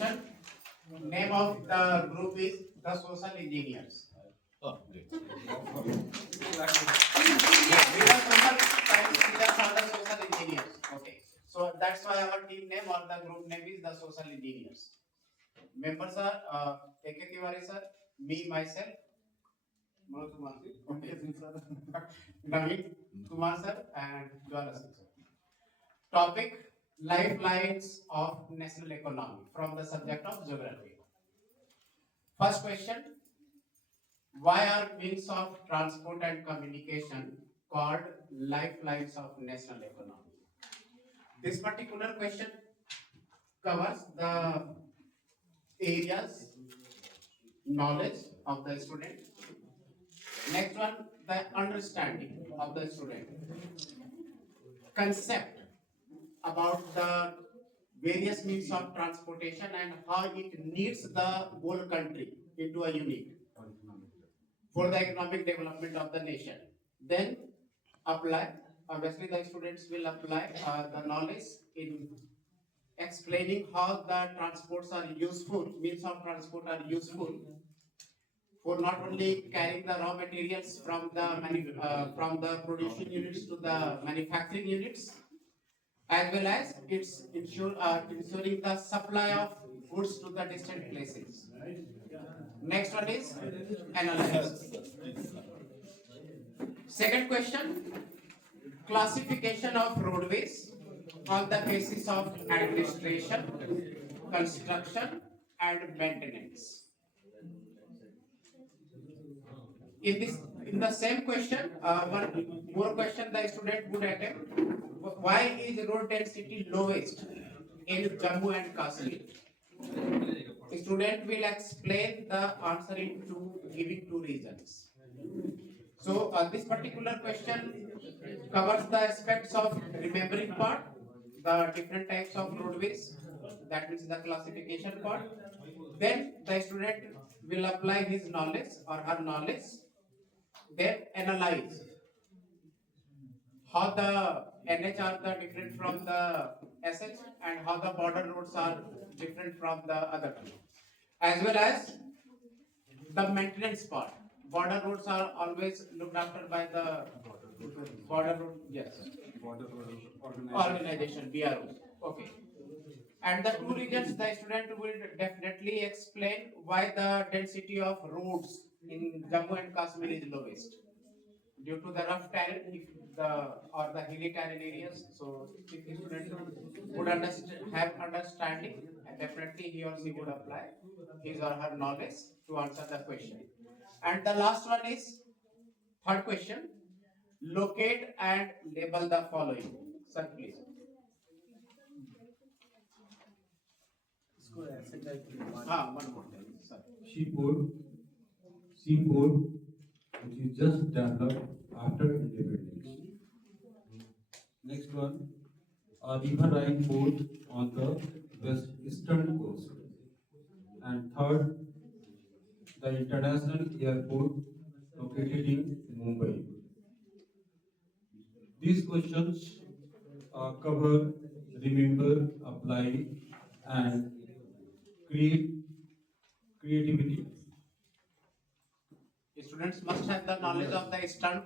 question. Name of the group is the social engineers. Oh, great. These are social engineers. Okay. So that's why our team name or the group name is the social engineers. Members are A.K. Tiwari sir, me myself, Naveen Kumar sir, and Jwala sir. Topic: lifelines of national economy from the subject of geography. First question: why are means of transport and communication called lifelines of national economy? This particular question covers the areas knowledge of the student. Next one, the understanding of the student. Concept about the various means of transportation and how it needs the whole country into a unit for the economic development of the nation. Then apply. Obviously, the students will apply the knowledge in explaining how the transports are useful, means of transport are useful for not only carrying the raw materials from the production units to the manufacturing units, as well as ensuring the supply of goods to the distant places. Next one is analysis. Second question: classification of roadways on the basis of administration, construction, and maintenance. In the same question, one more question the student would attempt. Why is road density lowest in Jammu and Kashmir? Student will explain the answer in giving two reasons. So this particular question covers the aspects of remembering part, the different types of roadways, that means the classification part. Then the student will apply his knowledge or her knowledge, then analyze how the NH are the different from the SH and how the border roads are different from the other two, as well as the maintenance part. Border roads are always looked after by the border road, yes, Border organization, BRO. Okay. And the two regions, the student will definitely explain why the density of roads in Jammu and Kashmir is lowest due to the rough terrain, if the or the hilly terrain areas. So if the student would have understanding, and definitely he or she would apply his or her knowledge to answer the question. And the last one is third question: locate and label the following. Sir, please. One more thing, sir. Seaport, which is just developed after independence. Next one, a riverine port on the western coast. And third, the international airport located in Mumbai. These questions cover, remember, apply, and create creativity. Students must have the knowledge of the Eastern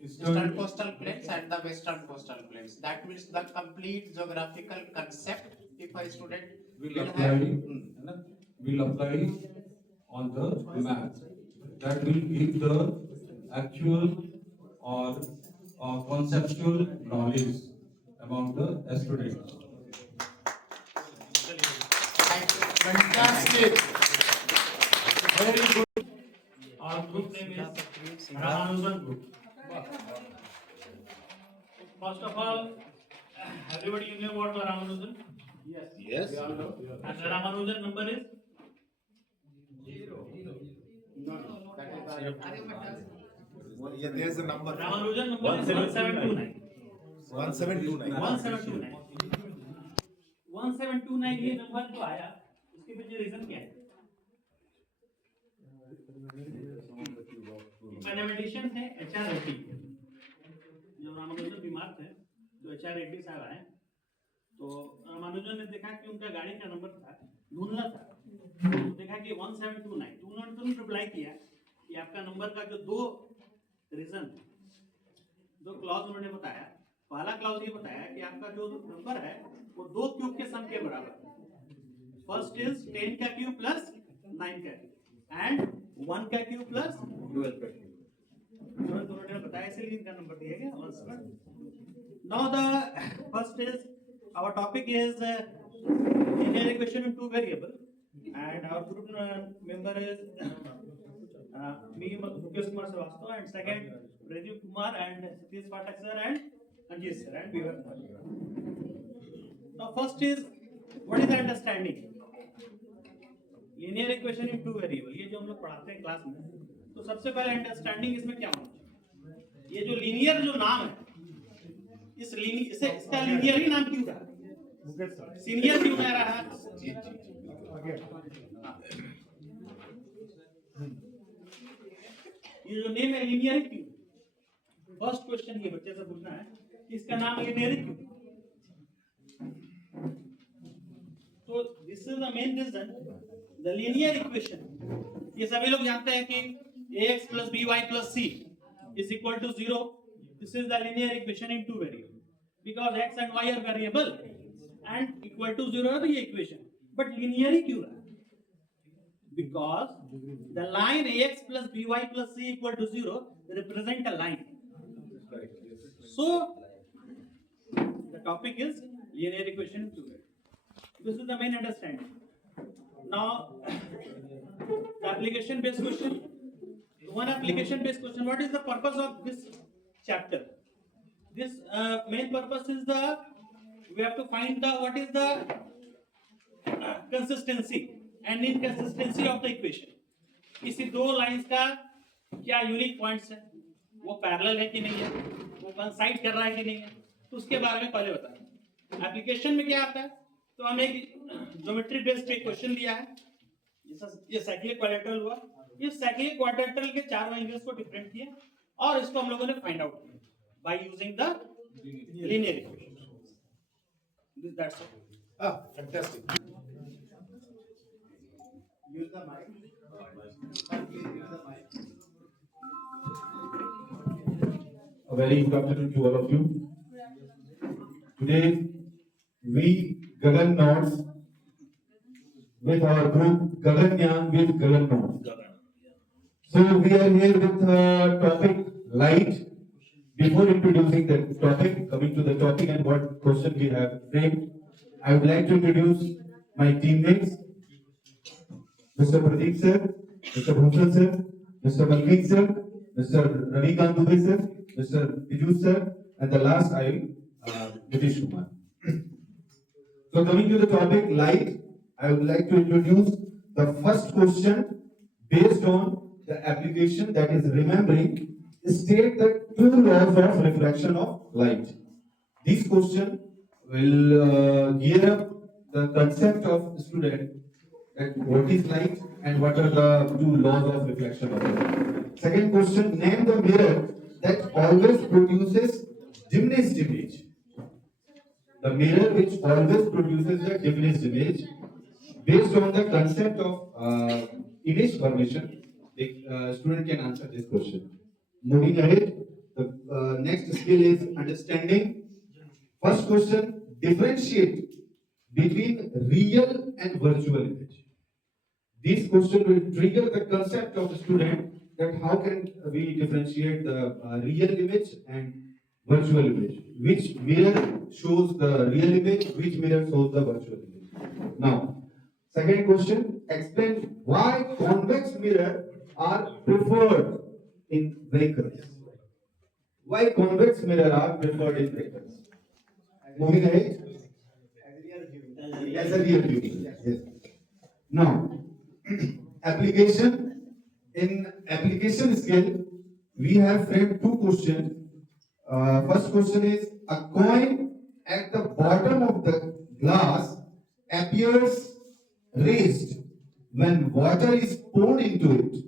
eastern coastal plains and the western coastal plains. That means the complete geographical concept. If a student will will apply have, will apply on the map. That will give the actual or conceptual knowledge about the students. Fantastic. Very good. Our group name is Ramanujan Group. First of all, everybody you know about the Ramanujan? Yes. And the Ramanujan number is? no, that is Yeah, there's a number. Ramanujan number is 1729. 1729. 1729. 1729 ये number जो आया उसके पीछे reason क्या है? Mathematician है HR Reddy. जब रामानुजन बीमार थे तो एचआर रेड्डी साहब आए तो रामानुजन ने देखा कि उनका गाड़ी का नंबर था ढूंढना था, तो देखा कि 1729 तो उन्होंने तुरंत रिप्लाई किया कि आपका नंबर का जो दो रीजन, दो क्लॉज उन्होंने बताया। पहला क्लॉज ये बताया कि आपका जो नंबर है वो दो क्यूब के सम के बराबर है। फर्स्ट इज 10 का क्यूब प्लस 9 का क्यूब एंड 1 का क्यूब प्लस 12 का क्यूब। तुरंत उन्होंने बताया, इसलिए इनका नंबर दिया गया 1/7। Now the first is our topic is linear equation in two variable, and our group member is me Mukesh Kumar Srivastava, and second Rajiv Kumar and Satish Pathak sir and Anjesh sir, and we were. Now first is what is the understanding linear equation in two variable, ये जो हम लोग पढ़ाते हैं class में, तो सबसे पहले अंडरस्टैंडिंग इसमें क्या होना चाहिए। ये जो लीनियर जो नाम है, इस लीनियर इसे इसका लीनियर ही नाम क्यों रहा, सीनियर क्यों नहीं रहा। ये जो नेम है लीनियर ही क्यों, फर्स्ट क्वेश्चन ये बच्चे से पूछना है कि इसका नाम लीनियर ही क्यों। तो this is the main reason the linear equation. ये सभी लोग जानते हैं कि ax plus by plus c is equal to 0. This is the linear equation in two variable, because x and y are variable and equal to 0 है तो ये equation, but linear ही क्यों है, because the line ax plus by plus c equal to 0 represent a line. So the topic is linear equation in two variable. This is the main understanding. Now the application based question. One application based question, what is the purpose of this chapter? This main purpose is we have to find what is the consistency and inconsistency of the equation. इसी दो lines का क्या unique points है, वो parallel है कि नहीं है, वो कंसाइड कर रहा है कि नहीं है, तो उसके बारे में पहले बताएं। एप्लीकेशन में क्या आता है, तो हम एक ज्योमेट्री बेस्ड एक क्वेश्चन लिया है, ये साइक्लिक क्वाड्रेटरल हुआ, इस साइक्लिक क्वाड्रेटरल के चारों एंगल्स को डिफरेंट किया और इसको हम लोगों ने फाइंड आउट किया by using the linear equation. That's all. Fantastic. Use the mic. Please use the mic. A very good afternoon to all of you. Today, we Gagan Notes with our group Gagan Gyan with Gagan Notes. So we are here with topic light. Before introducing the topic, coming to the topic and what question we have framed, I would like to introduce my teammates, Mr. Pradeep sir, Mr. Bhushan sir, Mr. Malvik sir, Mr. Ravikant Dubey sir, Mr. Piju sir, and the last Nitish Kumar. So coming to the topic light, I would like to introduce the first question based on the application, that is remembering, state the two laws of reflection of light. This question will gear up the concept of student that what is light and what are the two laws of reflection of light. Second question, name the mirror that always produces diminished image. The mirror which always produces the diminished image. Based on the concept of image formation, the student can answer this question. Moving ahead, the next skill is understanding. First question, differentiate between real and virtual image. This question will trigger the concept of the student that how can we differentiate the real image and virtual image. Which mirror shows the real image, which mirror shows the virtual image. Now, second question, explain why convex mirror are preferred in vehicles. Why convex mirror are preferred in vehicles? Moving ahead. As a rear view. Yes. Now, application. In application skill, we have framed two questions. First question is, a coin at the bottom of the glass appears raised when water is poured into it.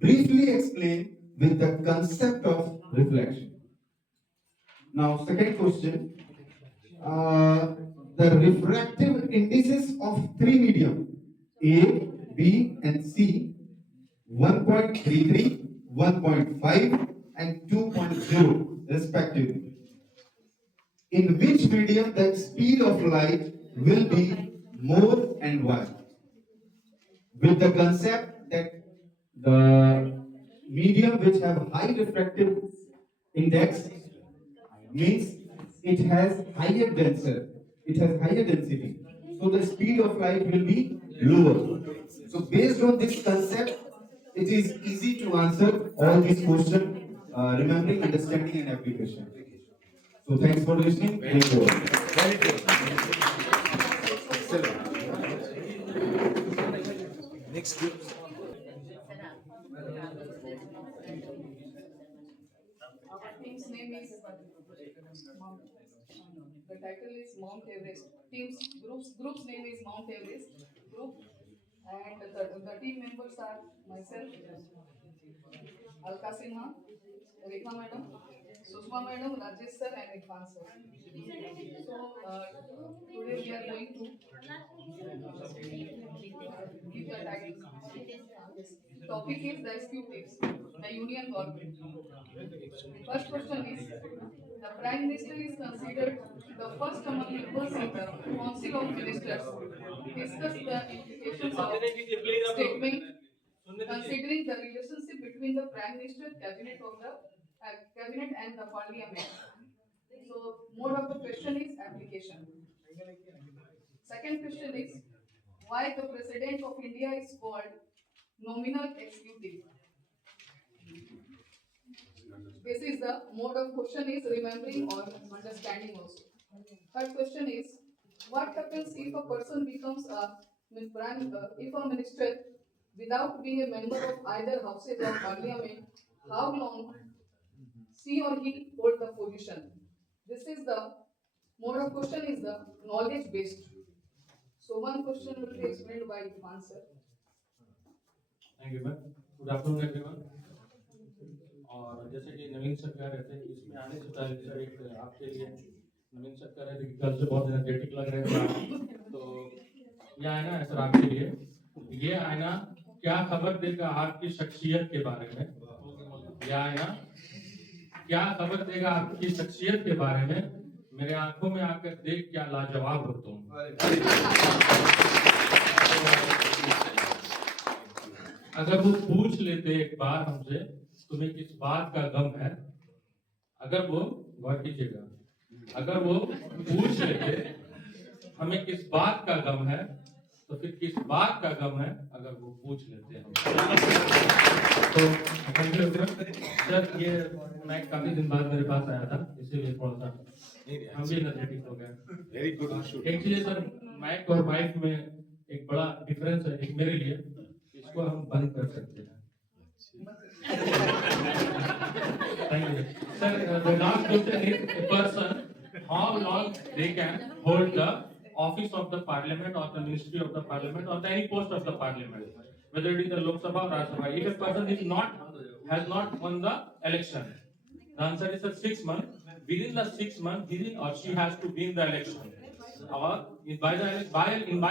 Briefly explain with the concept of reflection. Now, second question. the refractive indices of three medium A, B, and C 1.33, 1.5, and 2.0 respectively. In which medium the speed of light will be more and why? With the concept that the medium which have high refractive index means it has higher density. So the speed of light will be lower. So based on this concept, it is easy to answer all these questions, remembering, understanding, and application. So thanks for listening. Thank you all. Very good. Excellent. Next group. Our team's name is Mount. The title is Mount Everest. Group's name is Mount Everest Group, and the team members are myself, Alka Sinha, Rekha Madam, Sushma Madam, Rajesh sir, and Irfan sir. So today we are going to give the title. Topic is the executives, the union government. First question is, the Prime Minister is considered the first among members in the Council of Ministers. Discuss the implications of statement considering the relationship between the Prime Minister, cabinet and the Parliament. So, mode of the question is application. Second question is, why the President of India is called nominal executive? This is the mode of question is remembering or understanding also. Third question is, what happens if a person becomes if a minister without being a member of either houses of parliament, how long she or he hold the position? This is the mode of question is the knowledge based. So one question will be explained by answer. Thank you ma'am. Good afternoon everyone. और जैसे कि नवीन sir कह रहे थे, इसमें आने से पहले सर एक आपके लिए नवीन सर कह रहे थे कि कल से बहुत एनर्जेटिक लग रहे थे आप। तो ये आईना है सर आपके लिए। ये आईना क्या खबर देगा आपकी शख्सियत के बारे में? ये आईना क्या खबर देगा आपकी शख्सियत के बारे में? मेरे आंखों में आकर देख क्या लाजवाब हो तुम। अगर वो पूछ लेते एक बार हमसे तुम्हें किस बात का गम है, अगर वो गौर कीजिएगा, अगर वो पूछ लेते हमें किस बात का गम है, तो फिर किस बात का गम है अगर वो पूछ लेते हैं। तो सर ये मैं काफी दिन बाद मेरे पास आया था, इसीलिए थोड़ा सा हम भी एनर्जेटिक हो गए। Very good. Actually sir mike और माइक में एक बड़ा डिफरेंस है एक मेरे लिए, इसको हम बंद कर सकते हैं। Thank you. Sir, the last question is a person, how long they can hold the office of the parliament or the ministry of the parliament or any post of the parliament, whether it is the Lok Sabha or Rajya Sabha. If a person has not won the election, the answer is 6 months. Within the 6 months, he or she has to win the election, or by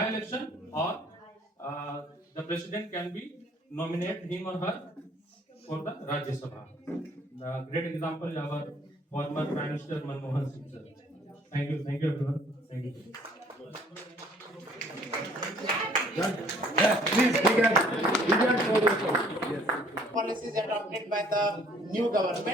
election, or the president can be nominate him or her for the Rajya Sabha. The great example is our former Prime Minister Manmohan Singh sir. Thank you everyone. Thank you. Please, big hand for the Policies adopted by the new government